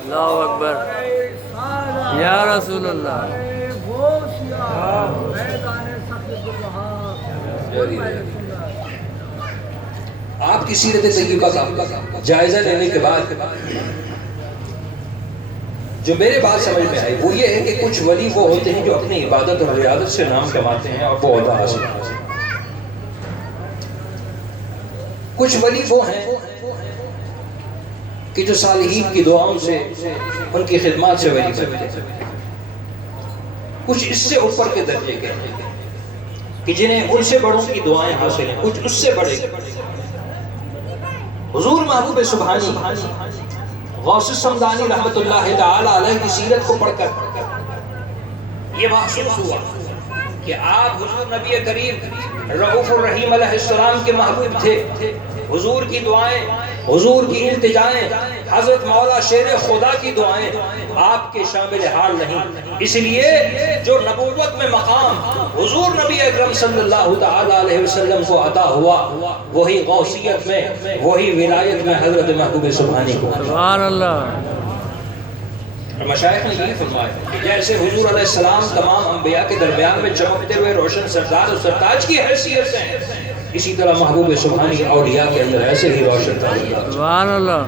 اللہ اکبر یا رسول اللہ. آپ کی سیرت طیبہ کا جائزہ لینے کے بعد جو میرے بات سمجھ میں آئی وہ یہ ہے کہ کچھ ولی وہ ہوتے ہیں جو اپنی عبادت اور ریاضت سے نام کماتے ہیں اور وہ عہدہ حاصل کرتے ہیں. کچھ ولی وہ ہیں کہ جو صالحین کی دعاؤں سے ان کی خدمات سے ولی بنتے ہیں. کچھ اس سے اوپر کے درجے کے ہیں کہ جنہیں ان سے بڑوں کی دعائیں حاصل ہیں. کچھ اس سے بڑے حضور محبوب سبحانی غوث السمدانی رحمت اللہ تعالی علیہ کی سیرت کو پڑھ کر یہ محسوس ہوا کہ آپ حضور نبی کریم رؤوف الرحیم علیہ السلام کے محبوب تھے. حضور کی دعائیں، حضور کی التجائیں، حضرت مولا شیر خدا کی دعائیں آپ کے شامل حال نہیں. اس لیے جو نبوت میں مقام حضور نبی اکرم صلی اللہ تعالی علیہ وسلم کو عطا ہوا وہی غوثیت میں، وہی ولایت میں حضرت محبوب سبحانی کو. سبحان اللہ. مشائخ نے یہ فرمایا کہ جیسے حضور علیہ السلام تمام انبیاء کے درمیان میں چمکتے ہوئے روشن سردار و سرتاج کی حیثیت سے ہیں، اسی طرح محبوب سبحانی اولیاء کے اندر ایسے ہی روشن تاج. سبحان اللہ.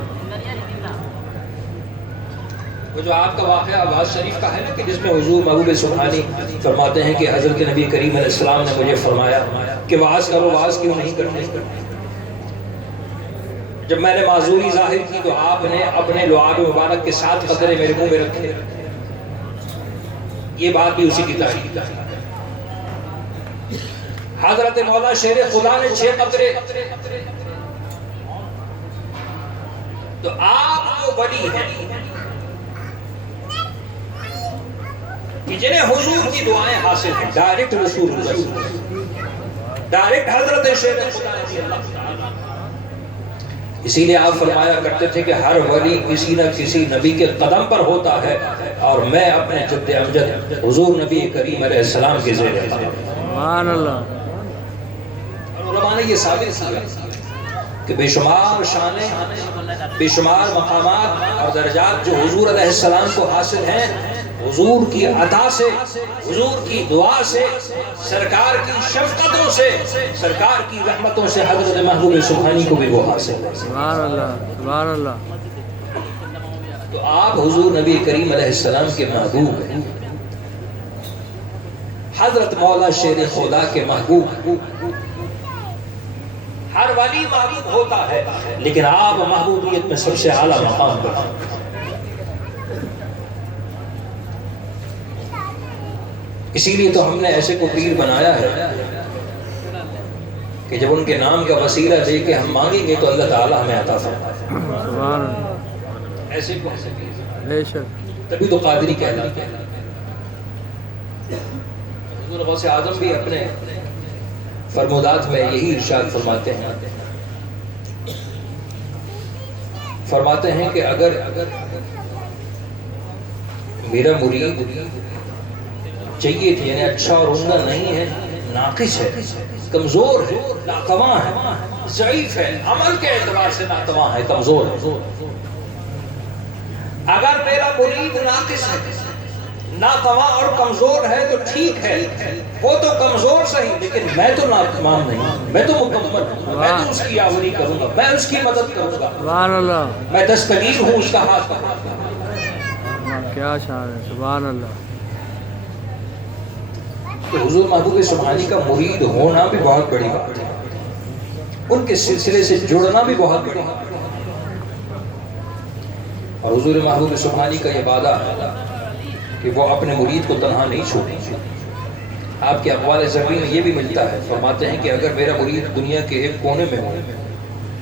وہ جو آپ کا واقعہ آواز شریف کا ہے نا کہ جس میں حضور محبوب سبحانی فرماتے ہیں کہ حضرت نبی کریم علیہ السلام نے مجھے فرمایا کہ واعظ کرو، واعظ کیوں نہیں کرتے؟ جب میں نے معذوری ظاہر کی تو آپ نے اپنے لعاب مبارک کے 7 قطرے میرے منہ میں رکھے. یہ بات بھی اسی کی تحقیق ہے. حضرت مولا شیر خدا نے 6 قطرے. تو آپ جو ولی ہیں کہ جنہیں حضور کی دعائیں حاصل ہیں، ڈائریکٹ رسول اللہ، ڈائریکٹ حضرت شیر خدا رضی اللہ تعالیٰ. اسی لیے آپ فرمایا کرتے تھے کہ ہر ولی کسی نہ کسی نبی کے قدم پر ہوتا ہے اور میں اپنے جد امجد حضور نبی کریم علیہ السلام کے زیر ہوں. سبحان اللہ. علماء نے یہ ثابت کیا کہ بے شمار شانیں، بے شمار مقامات اور درجات جو حضور علیہ السلام کو حاصل ہیں حضور کی عطا سے، حضور کی دعا سے، سرکار کی شفقتوں سے، سرکار کی رحمتوں سے حضرت محبوب سبحانی کو بھی وہ حاصل ہے. سبحان اللہ. سبحان اللہ. تو آپ حضور نبی کریم علیہ السلام کے محبوب ہیں، حضرت مولا شیر خدا کے محبوب. ہر ولی محبوب ہوتا ہے لیکن آپ محبوبیت میں سب سے اعلیٰ مقام پر ہیں. اسی لیے تو ہم نے ایسے کو پیر بنایا ہے کہ جب ان کے نام کا وسیلہ دے کے ہم مانگیں گے تو اللہ تعالیٰ ہمیں عطا فرمائے. سبحان اللہ. ایسے کو بے شک. تبھی تو قادری کہلاتے ہیں. حضور غوث اعظم بھی اپنے فرمودات میں یہی ارشاد فرماتے ہیں، فرماتے ہیں کہ اگر میرا مرید چاہیے تھے یعنی اچھا اور عمدہ نہیں ہے، ناقص ہے، کمزور ہے، ناتواں ہے، ضعیف ہے، عمل کے اعتبار سے ناتواں ہے، کمزور ہے. اگر میرا مرید ناقص ہے، ناتواں اور کمزور ہے تو ٹھیک ہے، وہ تو کمزور صحیح لیکن میں تو ناتمام نہیں، میں تو مکمل ہوں. میں تو اس کی آوری کروں گا، میں اس کی مدد کروں گا. سبحان اللہ. میں دستگیر ہوں اس کا ہاتھ پکڑوں گا. کیا شان ہے. سبحان اللہ. تو حضور محبوب سبحانی کا مرید ہونا بھی بہت بڑی بات ہے، ان کے سلسلے سے جڑنا بھی بہت بڑی بات ہے. اور حضور محبوب سبحانی کا یہ وعدہ ہے کہ وہ اپنے مرید کو تنہا نہیں چھوڑیں گے. آپ کے اقوال ضروری میں یہ بھی ملتا ہے، فرماتے ہیں کہ اگر میرا مرید دنیا کے ایک کونے میں ہو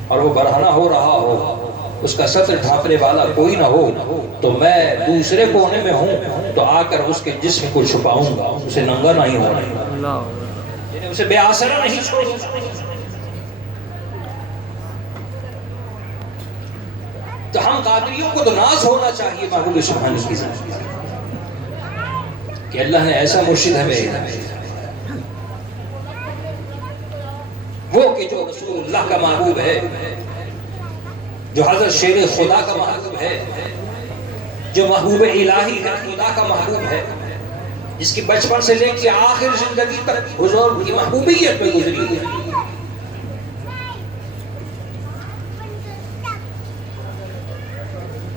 اور وہ برہنہ ہو رہا ہو، اس کا سطر ڈھانپنے والا کوئی نہ ہو، تو میں دوسرے کونے میں ہوں تو آ کر اس کے جسم کو چھپاؤں گا، اسے ننگا نہیں ہونے گا، یعنی اسے بے آسرا نہیں چھوڑوں گا. تو ہم قادریوں کو تو ناز ہونا چاہیے محبوب سبحانی کی زندگی کہ اللہ نے ایسا مرشد ہمیں وہ کہ جو رسول اللہ کا محبوب ہے، جو حضرت شیر خدا کا محبوب ہے، جو محبوب الہی ہے، خدا کا محبوب ہے، جس کی بچپن سے لے کے آخر زندگی تک حضور کی محبوبیت میں گزری ہے.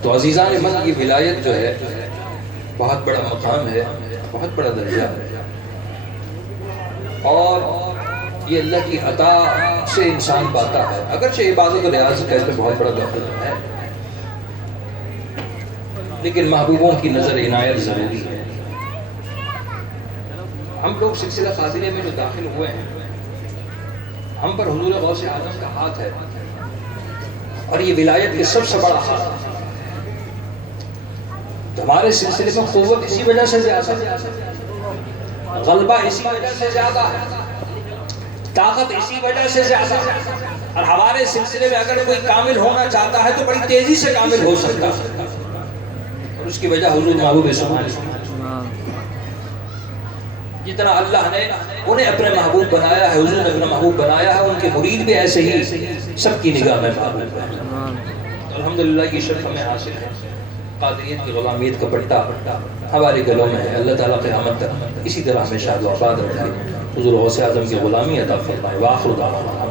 تو عزیزان من، یہ ولایت جو ہے بہت بڑا مقام ہے، بہت بڑا درجہ ہے، اور یہ اللہ کی عطا سے انسان پاتا ہے. اگرچہ عبادت و ریاضت کا اس میں بہت بڑا دخل ہے، لیکن محبوبوں کی نظر عنایت ضروری ہے. ہم لوگ سلسلہ قادریہ میں جو داخل ہوئے ہیں، ہم پر حضور غوث اعظم کا ہاتھ ہے، اور یہ ولایت کے سب سے بڑا ہاتھ ہے. ہمارے سلسلے میں قوت اسی وجہ سے زیادہ ہے، غلبہ اسی وجہ سے زیادہ ہے، طاقت اسی وجہ سے زیادہ ہے. اور ہمارے سلسلے میں اگر کوئی کامل ہونا چاہتا ہے تو بڑی تیزی سے کامل ہو سکتا ہے، اور اس کی وجہ حضور محبوب سبحانہ. جتنا اللہ نے انہیں اپنے محبوب بنایا ہے، حضور نے اپنا محبوب بنایا ہے، ان کے مرید بھی ایسے ہی سب کی نگاہ میں محبوب ہے. الحمدللہ یہ شرف ہمیں حاصل ہے. قادریت کی غلامیت کا پٹا ہمارے گلوں میں ہے. اللہ تعالیٰ قیامت تک اسی طرح ہمیشہ آباد رکھے، حضور غوث اعظم کی غلامی عطا فرمائے. وآخر دعوانا